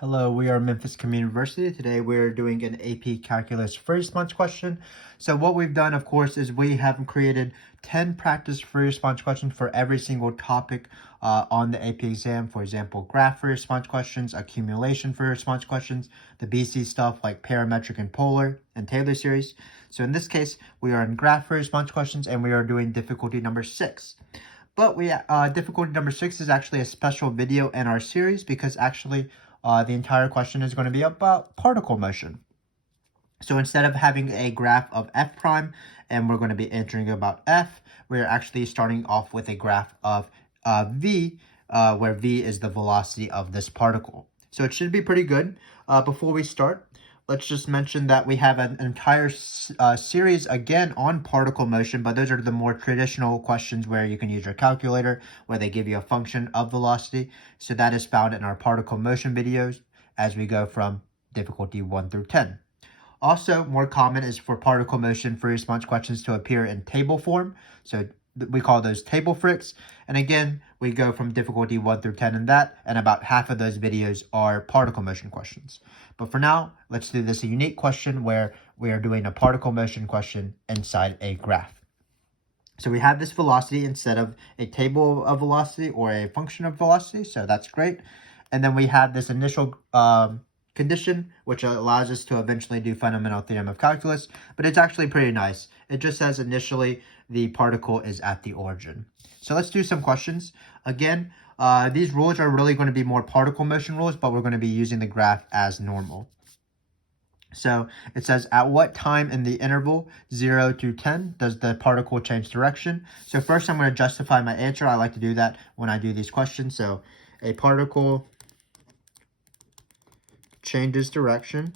Hello, we are Memphis Communiversity. Today we're doing an AP Calculus free response question. So what we've done, of course, is we have created 10 practice free response questions for every single topic on the AP exam. For example, graph free response questions, accumulation free response questions, the BC stuff like parametric and polar and Taylor series. So in this case, we are in graph free response questions and we are doing difficulty number 6. But difficulty number 6 is actually a special video in our series because actually the entire question is going to be about particle motion. So instead of having a graph of f prime and we're going to be entering about f, we're actually starting off with a graph of v, where v is the velocity of this particle. So it should be pretty good. Before we start, let's just mention that we have an entire series again on particle motion, but those are the more traditional questions where you can use your calculator, where they give you a function of velocity. So that is found in our particle motion videos as we go from difficulty 1 through 10. Also, more common is for particle motion free response questions to appear in table form. So we call those table FRQs. And again, we go from difficulty 1 through 10 in that, and about half of those videos are particle motion questions. But for now, let's do this unique question where we are doing a particle motion question inside a graph. So we have this velocity instead of a table of velocity or a function of velocity, so that's great. And then we have this initial condition, which allows us to eventually do Fundamental Theorem of Calculus, but it's actually pretty nice. It just says initially the particle is at the origin. So let's do some questions. Again, these rules are really going to be more particle motion rules, but we're going to be using the graph as normal. So it says, at what time in the interval 0 to 10 does the particle change direction? So first I'm going to justify my answer. I like to do that when I do these questions. So a particle changes direction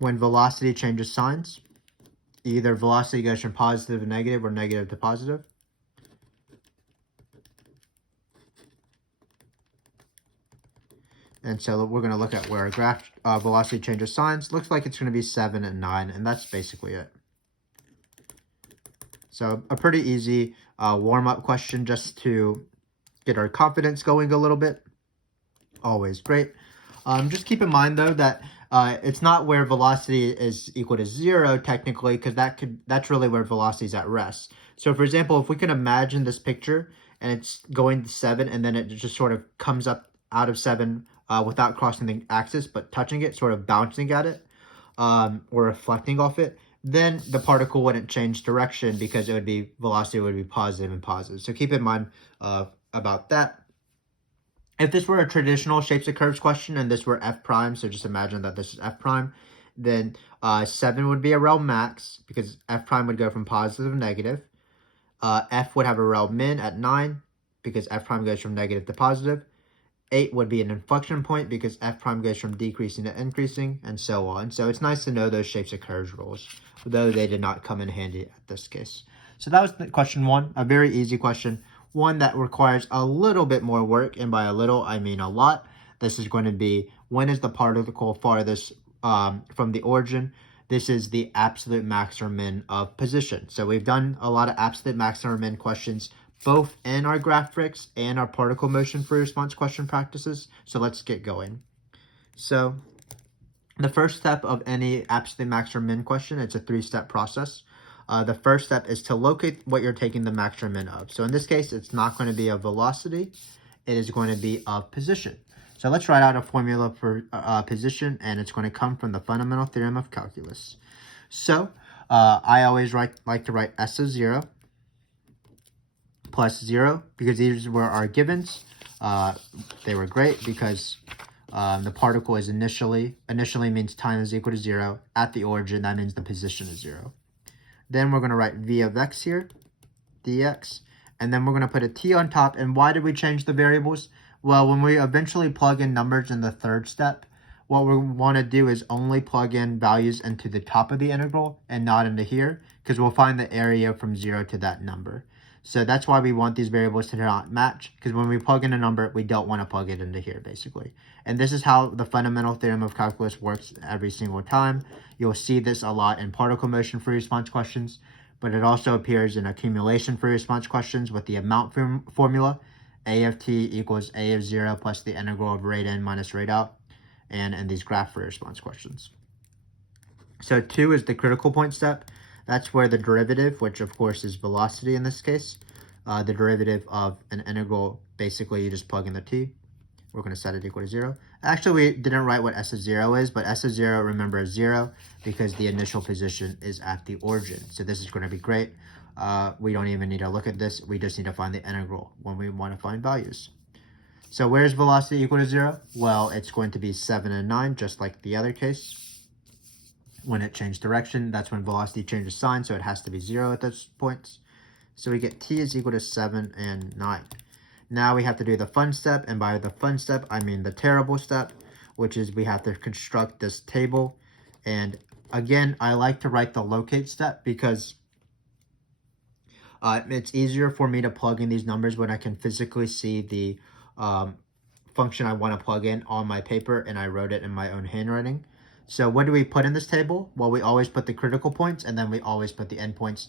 when velocity changes signs. Either velocity goes from positive to negative or negative to positive. And so we're going to look at where our graph velocity changes signs. Looks like it's going to be 7 and 9, and that's basically it. So a pretty easy warm-up question just to get our confidence going a little bit. Always great. Just keep in mind though that it's not where velocity is equal to 0 technically, because that's really where velocity is at rest. So for example, if we can imagine this picture and it's going to 7 and then it just sort of comes up out of 7 without crossing the axis but touching it, sort of bouncing at it or reflecting off it, then the particle wouldn't change direction because velocity would be positive and positive. So keep in mind about that. If this were a traditional shapes of curves question and this were f prime, so just imagine that this is f prime, then 7 would be a rel max because f prime would go from positive to negative. F would have a rel min at 9 because f prime goes from negative to positive. 8 would be an inflection point because f prime goes from decreasing to increasing, and so on. So it's nice to know those shapes of curves rules, though they did not come in handy at this case. So that was question 1, a very easy question. One that requires a little bit more work, and by a little, I mean a lot. This is going to be, when is the particle farthest from the origin? This is the absolute max or min of position. So we've done a lot of absolute max or min questions, both in our graph FRQs and our particle motion free response question practices. So let's get going. So the first step of any absolute max or min question, it's a 3-step process. The first step is to locate what you're taking the max or min of. So in this case, it's not going to be of velocity. It is going to be of position. So let's write out a formula for position, and it's going to come from the Fundamental Theorem of Calculus. So I always like to write S of 0 plus 0 because these were our givens. They were great because the particle is initially means time is equal to 0. At the origin, that means the position is 0. Then we're going to write v of x here, dx, and then we're going to put a t on top. And why did we change the variables? Well, when we eventually plug in numbers in the third step, what we want to do is only plug in values into the top of the integral and not into here, because we'll find the area from 0 to that number. So that's why we want these variables to not match, because when we plug in a number, we don't want to plug it into here, basically. And this is how the Fundamental Theorem of Calculus works every single time. You'll see this a lot in particle motion free response questions, but it also appears in accumulation free response questions with the amount formula. A of t equals a of 0 plus the integral of rate in minus rate out, and in these graph free response questions. So 2 is the critical point step. That's where the derivative, which of course is velocity in this case, the derivative of an integral, basically you just plug in the t. We're going to set it equal to 0. Actually, we didn't write what s of 0 is, but s of 0, remember, is 0 because the initial position is at the origin. So this is going to be great. We don't even need to look at this. We just need to find the integral when we want to find values. So where's velocity equal to 0? Well, it's going to be 7 and 9, just like the other case. When it changed direction, that's when velocity changes sign, so it has to be 0 at those points. So we get t is equal to 7 and 9. Now we have to do the fun step, and by the fun step, I mean the terrible step, which is we have to construct this table. And again, I like to write the locate step because it's easier for me to plug in these numbers when I can physically see the function I want to plug in on my paper, and I wrote it in my own handwriting. So what do we put in this table? Well, we always put the critical points, and then we always put the endpoints,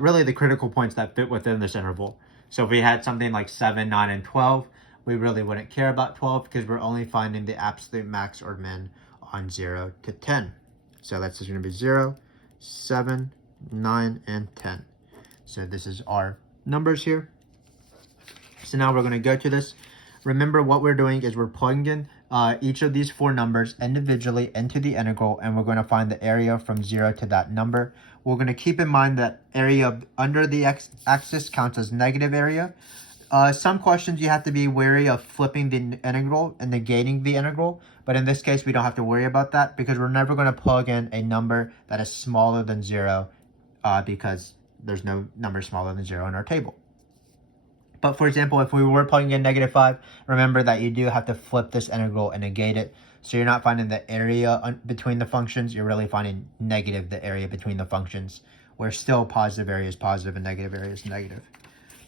really the critical points that fit within this interval. So if we had something like 7, 9, and 12, we really wouldn't care about 12 because we're only finding the absolute max or min on 0 to 10. So that's just going to be 0, 7, 9, and 10. So this is our numbers here. So now we're going to go to this. Remember, what we're doing is we're plugging in each of these 4 numbers individually into the integral, and we're going to find the area from 0 to that number. We're going to keep in mind that area under the x-axis counts as negative area. Some questions you have to be wary of flipping the integral and negating the integral, but in this case we don't have to worry about that because we're never going to plug in a number that is smaller than 0 because there's no number smaller than 0 in our table. But for example, if we were plugging in -5, remember that you do have to flip this integral and negate it. So you're not finding the area between the functions, you're really finding negative the area between the functions, where still positive area is positive and negative area is negative.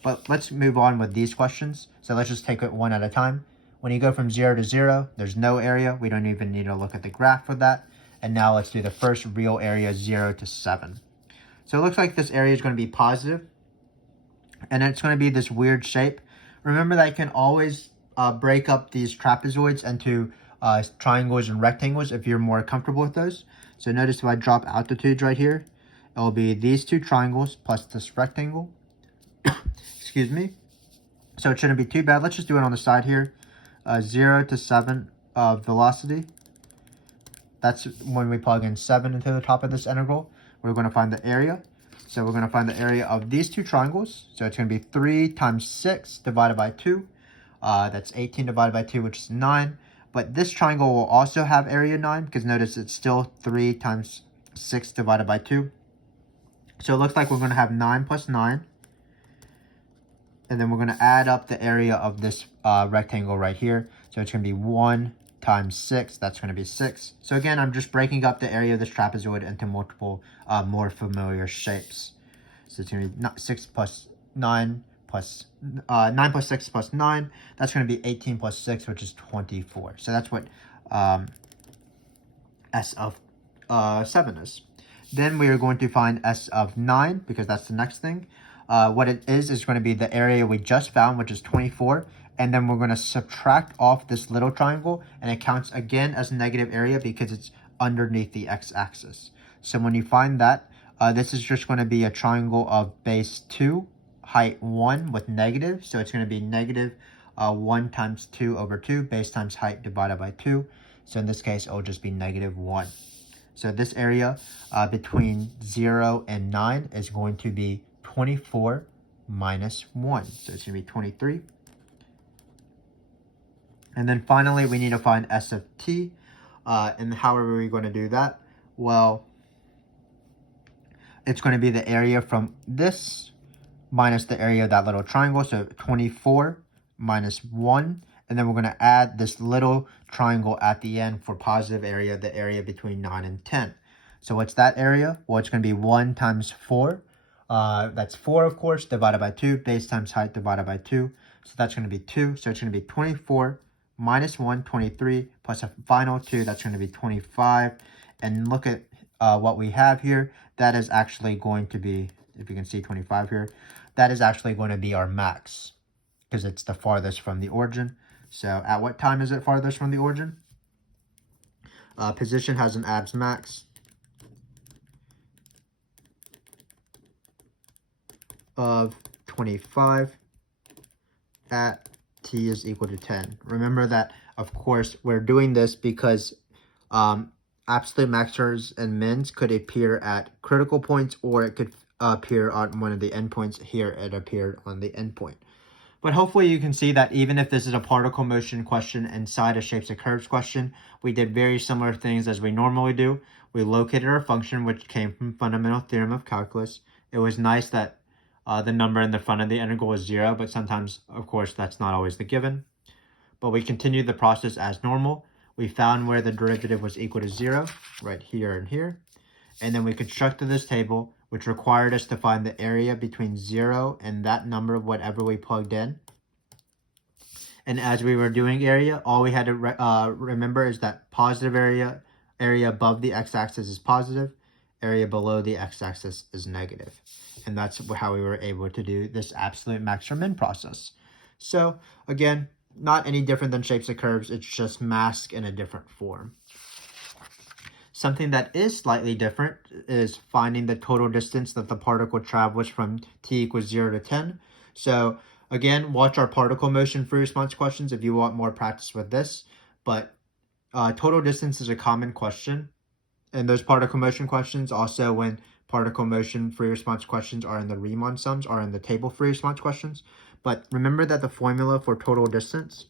But let's move on with these questions. So let's just take it one at a time. When you go from 0 to 0, there's no area. We don't even need to look at the graph for that. And now let's do the first real area, 0 to 7. So it looks like this area is going to be positive, and it's going to be this weird shape. Remember that you can always break up these trapezoids into triangles and rectangles if you're more comfortable with those. So notice if I drop altitudes right here, it will be these 2 triangles plus this rectangle. Excuse me. So it shouldn't be too bad. Let's just do it on the side here. 0 to 7 velocity. That's when we plug in 7 into the top of this integral. We're going to find the area. So we're going to find the area of these 2 triangles. So it's going to be 3 times 6 divided by 2. That's 18 divided by 2, which is 9. But this triangle will also have area 9 because notice it's still 3 times 6 divided by 2. So it looks like we're going to have 9 plus 9. And then we're going to add up the area of this rectangle right here. So it's going to be 1 times 6. That's going to be 6. So again, I'm just breaking up the area of this trapezoid into multiple more familiar shapes. So it's going to be 6 plus 9 plus 9 plus 6 plus 9. That's going to be 18 plus 6, which is 24. So that's what S of 7 is. Then we are going to find S of 9 because that's the next thing. What it is going to be the area we just found, which is 24. And then we're going to subtract off this little triangle, and it counts again as negative area because it's underneath the x-axis. So when you find that, this is just going to be a triangle of base 2, height 1 with negative. So it's going to be negative 1 times 2 over 2, base times height divided by 2. So in this case, it'll just be negative 1. So this area between 0 and 9 is going to be 24 minus 1. So it's going to be 23. And then finally, we need to find S of t. And how are we going to do that? Well, it's going to be the area from this minus the area of that little triangle. So 24 minus 1. And then we're going to add this little triangle at the end for positive area, the area between 9 and 10. So what's that area? Well, it's going to be 1 times 4. That's 4, of course, divided by 2. Base times height divided by 2. So that's going to be 2. So it's going to be 24 minus 1, 23, plus a final 2. That's going to be 25. And look at what we have here. That is actually going to be, if you can see 25 here, that is actually going to be our max. because it's the farthest from the origin. So at what time is it farthest from the origin? Position has an abs max of 25 at t is equal to 10. Remember that, of course, we're doing this because absolute maxers and mins could appear at critical points, or it could appear on one of the endpoints. Here it appeared on the endpoint. But hopefully you can see that even if this is a particle motion question inside a shapes and curves question, we did very similar things as we normally do. We located our function, which came from Fundamental Theorem of Calculus. It was nice that the number in the front of the integral is 0, but sometimes, of course, that's not always the given. But we continued the process as normal. We found where the derivative was equal to 0, right here and here. And then we constructed this table, which required us to find the area between 0 and that number, whatever we plugged in. And as we were doing area, all we had to remember is that positive area above the x-axis is positive, area below the x-axis is negative. And that's how we were able to do this absolute max or min process. So again, not any different than shapes and curves, it's just mask in a different form. Something that is slightly different is finding the total distance that the particle travels from t equals 0 to 10. So again, watch our particle motion free response questions if you want more practice with this. But total distance is a common question. And those particle motion questions, also when particle motion free response questions are in the Riemann sums, are in the table free response questions. But remember that the formula for total distance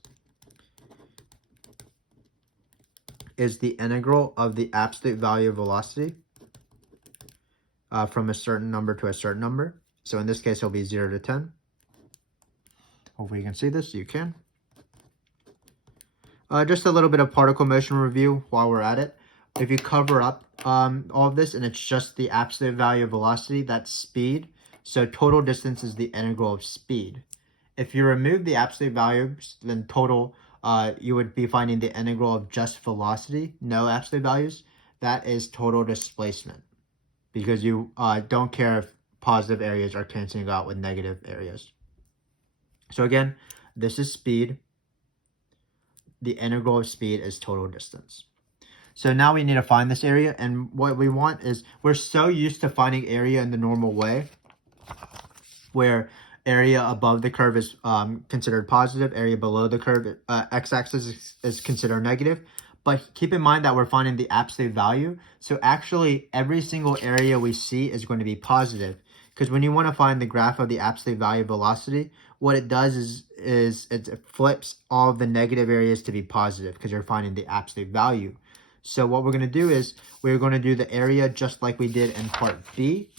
is the integral of the absolute value of velocity from a certain number to a certain number. So in this case, it'll be 0 to 10. Hopefully you can see this. You can. Just a little bit of particle motion review while we're at it. If you cover up all of this and it's just the absolute value of velocity, that's speed. So total distance is the integral of speed. If you remove the absolute values, then total, you would be finding the integral of just velocity, no absolute values. That is total displacement, because you don't care if positive areas are canceling out with negative areas. So again, this is speed. The integral of speed is total distance. So now we need to find this area, and what we want is, we're so used to finding area in the normal way, where area above the curve is considered positive, area below the curve, x-axis is considered negative. But keep in mind that we're finding the absolute value. So actually, every single area we see is going to be positive. Because when you want to find the graph of the absolute value of velocity, what it does is it flips all of the negative areas to be positive, because you're finding the absolute value. So what we're going to do is, we're going to do the area just like we did in part B,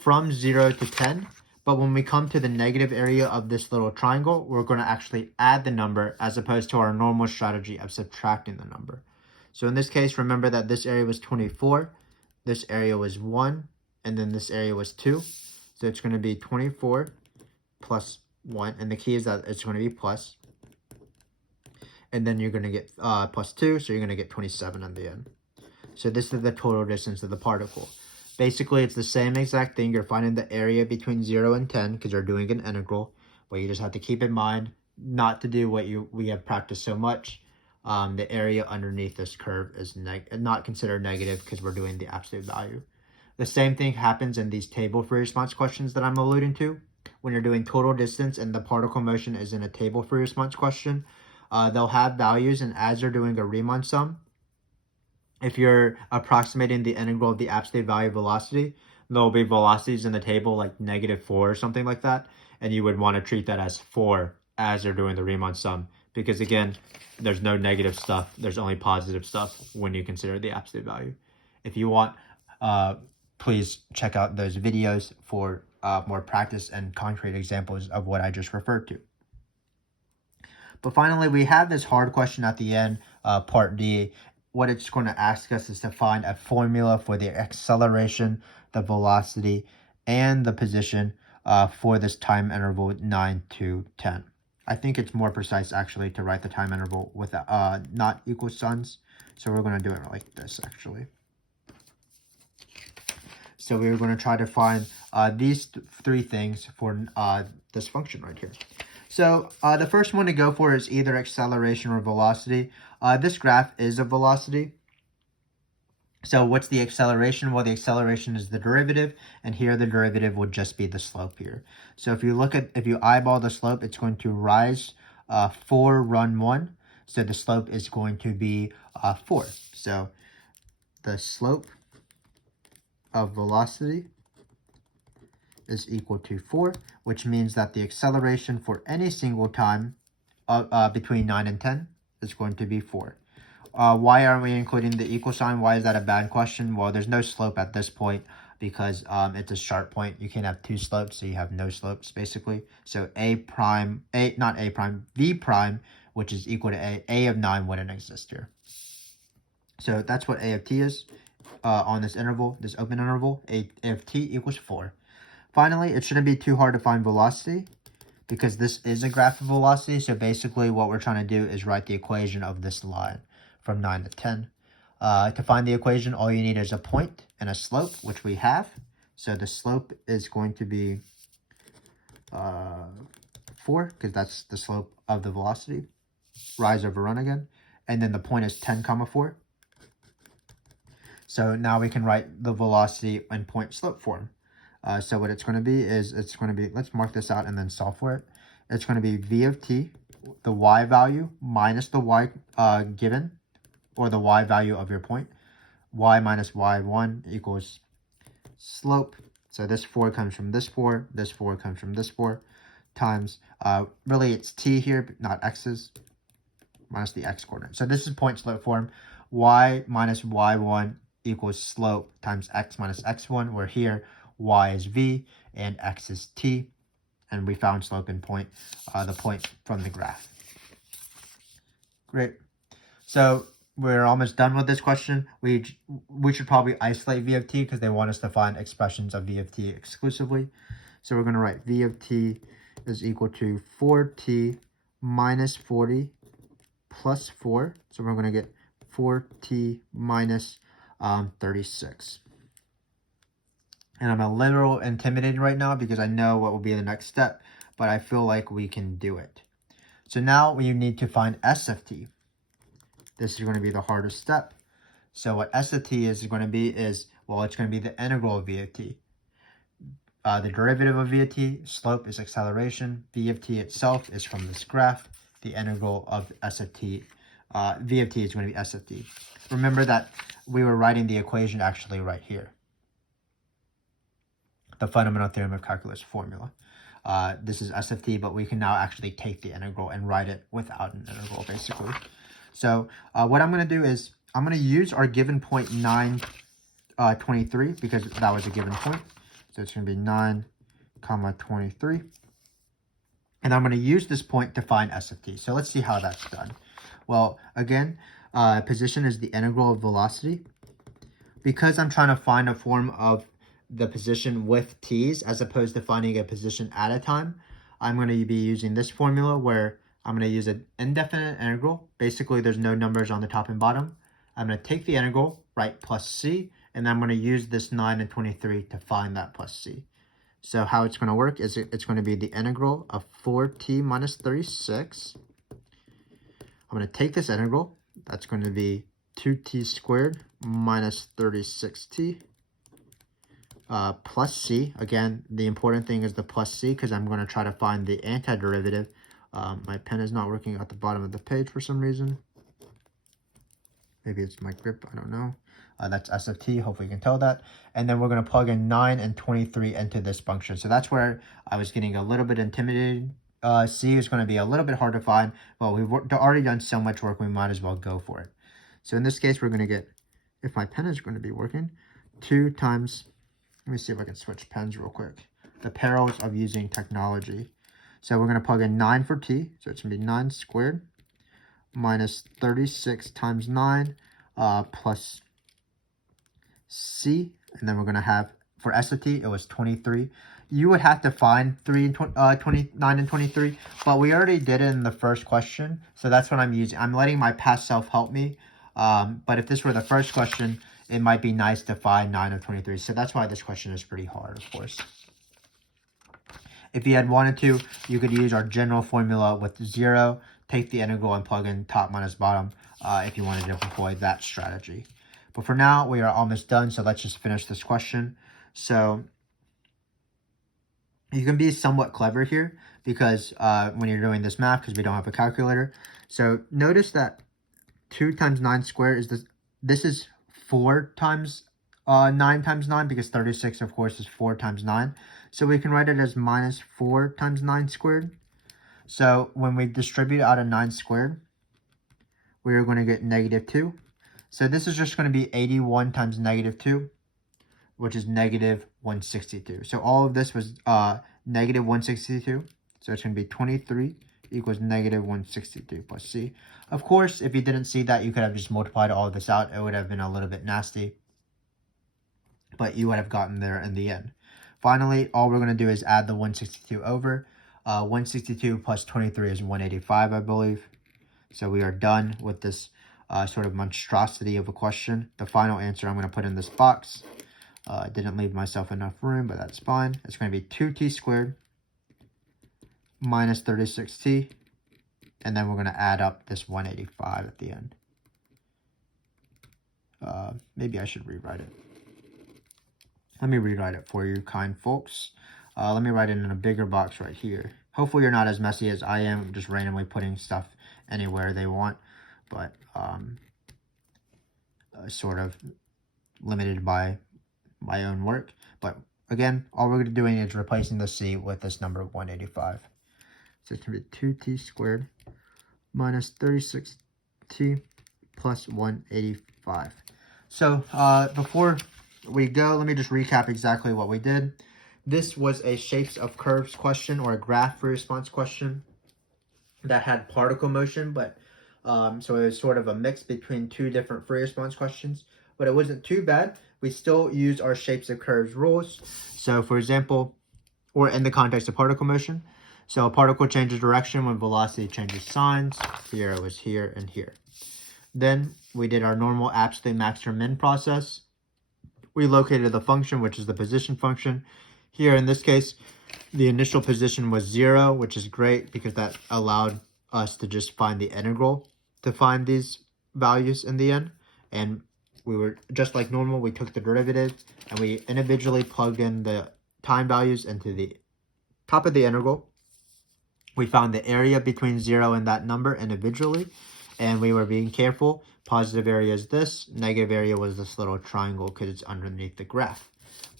from 0 to 10. But when we come to the negative area of this little triangle, we're going to actually add the number, as opposed to our normal strategy of subtracting the number. So in this case, remember that this area was 24, this area was 1, and then this area was 2. So it's going to be 24 plus 1, and the key is that it's going to be plus. And then you're going to get plus 2, so you're going to get 27 on the end. So this is the total distance of the particle. Basically, it's the same exact thing. You're finding the area between 0 and 10 because you're doing an integral. But you just have to keep in mind not to do what we have practiced so much. The area underneath this curve is not considered negative because we're doing the absolute value. The same thing happens in these table free response questions that I'm alluding to. When you're doing total distance and the particle motion is in a table free response question, they'll have values, and as you're doing a Riemann sum, if you're approximating the integral of the absolute value of velocity, there'll be velocities in the table like -4 or something like that, and you would want to treat that as 4 as you're doing the Riemann sum, because again, there's no negative stuff, there's only positive stuff when you consider the absolute value. If you want, please check out those videos for more practice and concrete examples of what I just referred to. But finally, we have this hard question at the end, part D. What it's going to ask us is to find a formula for the acceleration, the velocity, and the position for this time interval 9 to 10. I think it's more precise actually to write the time interval with not equal signs. So we're going to do it like this actually. So we're going to try to find these three things for this function right here. So the first one to go for is either acceleration or velocity. This graph is a velocity. So what's the acceleration? Well, the acceleration is the derivative, and here the derivative would just be the slope here. So if you eyeball the slope, it's going to rise 4, run 1. So the slope is going to be 4. So the slope of velocity is equal to 4, which means that the acceleration for any single time between 9 and 10 is going to be 4. Why aren't we including the equal sign? Why is that a bad question? Well, there's no slope at this point because it's a sharp point. You can't have two slopes, so you have no slopes basically. So V prime, which is equal to A of 9 wouldn't exist here. So that's what A of t is on this interval, this open interval. A of t equals 4. Finally, it shouldn't be too hard to find velocity because this is a graph of velocity. So basically what we're trying to do is write the equation of this line from 9 to 10. To find the equation, all you need is a point and a slope, which we have. So the slope is going to be 4, because that's the slope of the velocity. Rise over run again. And then the point is 10, 4. So now we can write the velocity in point slope form. So what it's going to be is, let's mark this out and then solve for it. It's going to be V of t, the y value minus the y given, or the y value of your point. Y minus y1 equals slope. So this 4 comes from this 4, this 4 comes from this 4, times, really it's t here, but not x's, minus the x coordinate. So this is point slope form. Y minus y1 equals slope times x minus x1, where here y is v and x is t. And we found slope in point, the point from the graph. Great. So we're almost done with this question. We should probably isolate v of t because they want us to find expressions of v of t exclusively. So we're going to write v of t is equal to 4t minus 40 plus 4. So we're going to get 4t minus 36. And I'm a little intimidated right now because I know what will be the next step, but I feel like we can do it. So now we need to find s of t. This is going to be the hardest step. So what s of t is going to be is, well, it's going to be the integral of v of t. The derivative of v of t, slope is acceleration. V of t itself is from this graph. The integral of s of t, v of t is going to be s of t. Remember that we were writing the equation actually right here. The Fundamental Theorem of Calculus formula. This is s of t, but we can now actually take the integral and write it without an integral, basically. So what I'm going to do is I'm going to use our given point 9, 23, because that was a given point. So it's going to be 9, 23. And I'm going to use this point to find s of t. So let's see how that's done. Well, again, position is the integral of velocity. Because I'm trying to find a form of the position with t's as opposed to finding a position at a time, I'm going to be using this formula where I'm going to use an indefinite integral. Basically, there's no numbers on the top and bottom. I'm going to take the integral, write plus c, and then I'm going to use this 9 and 23 to find that plus c. So how it's going to work is it's going to be the integral of 4t minus 36. I'm going to take this integral. That's going to be 2t squared minus 36t. Plus c. Again, the important thing is the plus c because I'm going to try to find the antiderivative. My pen is not working at the bottom of the page for some reason. Maybe it's my grip, I don't know. That's s of t, hopefully you can tell that. And then we're going to plug in 9 and 23 into this function. So that's where I was getting a little bit intimidated. C is going to be a little bit hard to find, but we've already done so much work, we might as well go for it. So in this case, we're going to get, if my pen is going to be working, 2 times... Let me see if I can switch pens real quick. The perils of using technology. So we're going to plug in 9 for t. So it's going to be 9 squared minus 36 times 9 plus c. And then we're going to have, for s of t, it was 23. You would have to find 29 and 23, but we already did it in the first question. So that's what I'm using. I'm letting my past self help me. But if this were the first question, it might be nice to find 9 of 23. So that's why this question is pretty hard, of course. If you had wanted to, you could use our general formula with 0, take the integral and plug in top minus bottom if you wanted to employ that strategy. But for now, we are almost done, so let's just finish this question. So you can be somewhat clever here because when you're doing this math, because we don't have a calculator. So notice that 2 times 9 squared is this is 4 times 9 times 9, because 36, of course, is 4 times 9. So we can write it as minus 4 times 9 squared. So when we distribute out a 9 squared, we are going to get negative 2. So this is just going to be 81 times negative 2, which is negative 162. So all of this was negative 162. So it's going to be 23 equals negative 162 plus c. Of course, if you didn't see that, you could have just multiplied all of this out. It would have been a little bit nasty, but you would have gotten there in the end. Finally, all we're going to do is add the 162 over. 162 plus 23 is 185, I believe. So we are done with this sort of monstrosity of a question. The final answer I'm going to put in this box. Didn't leave myself enough room, but that's fine. It's going to be 2t squared minus 36t. And then we're going to add up this 185 at the end. Maybe I should rewrite it. Let me rewrite it for you, kind folks. Let me write it in a bigger box right here. Hopefully you're not as messy as I am, just randomly putting stuff anywhere they want. But sort of limited by my own work. But again, all we're doing is replacing the c with this number of 185. So it's going to be 2t squared minus 36t plus 185. So before we go, let me just recap exactly what we did. This was a shapes of curves question, or a graph free response question that had particle motion, but so it was sort of a mix between two different free response questions, but it wasn't too bad. We still use our shapes of curves rules. So for example, or in the context of particle motion, so a particle changes direction when velocity changes signs. Here it was here and here. Then we did our normal absolute max or min process. We located the function, which is the position function. Here in this case, the initial position was 0, which is great because that allowed us to just find the integral to find these values in the end. And we were just like normal, we took the derivative and we individually plugged in the time values into the top of the integral. We found the area between 0 and that number individually, and we were being careful. Positive area is this, negative area was this little triangle because it's underneath the graph.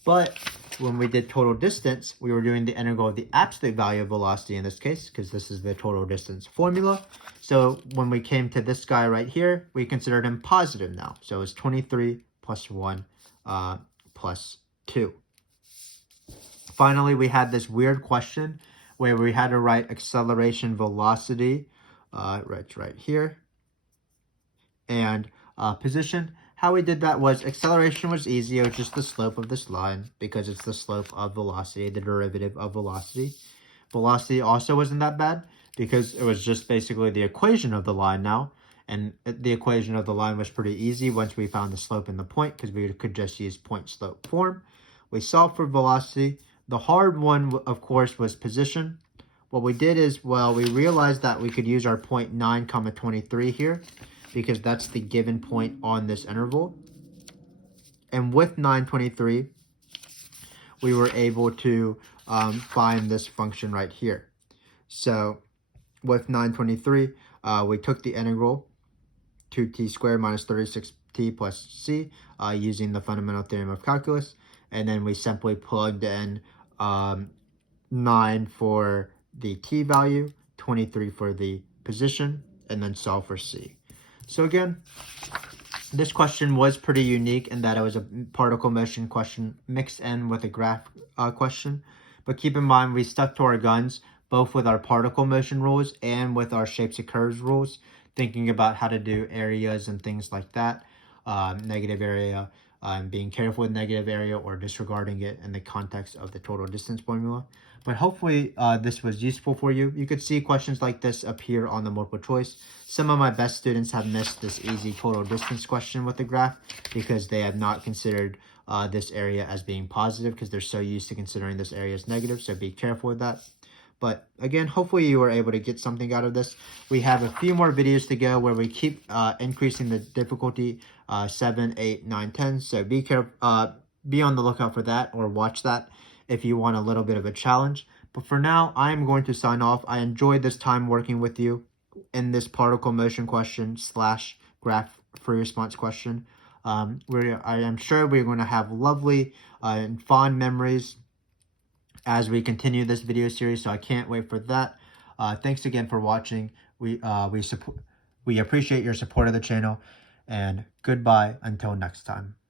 But when we did total distance, we were doing the integral of the absolute value of velocity in this case, because this is the total distance formula. So when we came to this guy right here, we considered him positive now. So it's 23 plus 1 plus 2. Finally, we had this weird question where we had to write acceleration velocity right here, and position. How we did that was acceleration was easy. It was just the slope of this line because it's the slope of velocity, the derivative of velocity. Velocity also wasn't that bad because it was just basically the equation of the line now. And the equation of the line was pretty easy once we found the slope and the point, because we could just use point slope form. We solved for velocity. The hard one, of course, was position. What we did is, well, we realized that we could use our point 9, 23 here, because that's the given point on this interval. And with 923, we were able to find this function right here. So with 923, we took the integral 2t squared minus 36t plus c using the Fundamental Theorem of Calculus. And then we simply plugged in 9 for the t value, 23 for the position, and then solve for c. So again, this question was pretty unique in that it was a particle motion question mixed in with a graph question. But keep in mind, we stuck to our guns, both with our particle motion rules and with our shapes of curves rules, thinking about how to do areas and things like that, negative area, being careful with negative area or disregarding it in the context of the total distance formula. But hopefully this was useful for you. You could see questions like this appear on the multiple choice. Some of my best students have missed this easy total distance question with the graph because they have not considered this area as being positive because they're so used to considering this area as negative. So be careful with that. But again, hopefully you were able to get something out of this. We have a few more videos to go where we keep increasing the difficulty 7, 8, 9, 10. So be careful, be on the lookout for that, or watch that if you want a little bit of a challenge. But for now, I'm going to sign off. I enjoyed this time working with you in this particle motion question / graph free response question. I am sure we're going to have lovely and fond memories as we continue this video series, so I can't wait for that. Thanks again for watching. We appreciate your support of the channel, and goodbye until next time.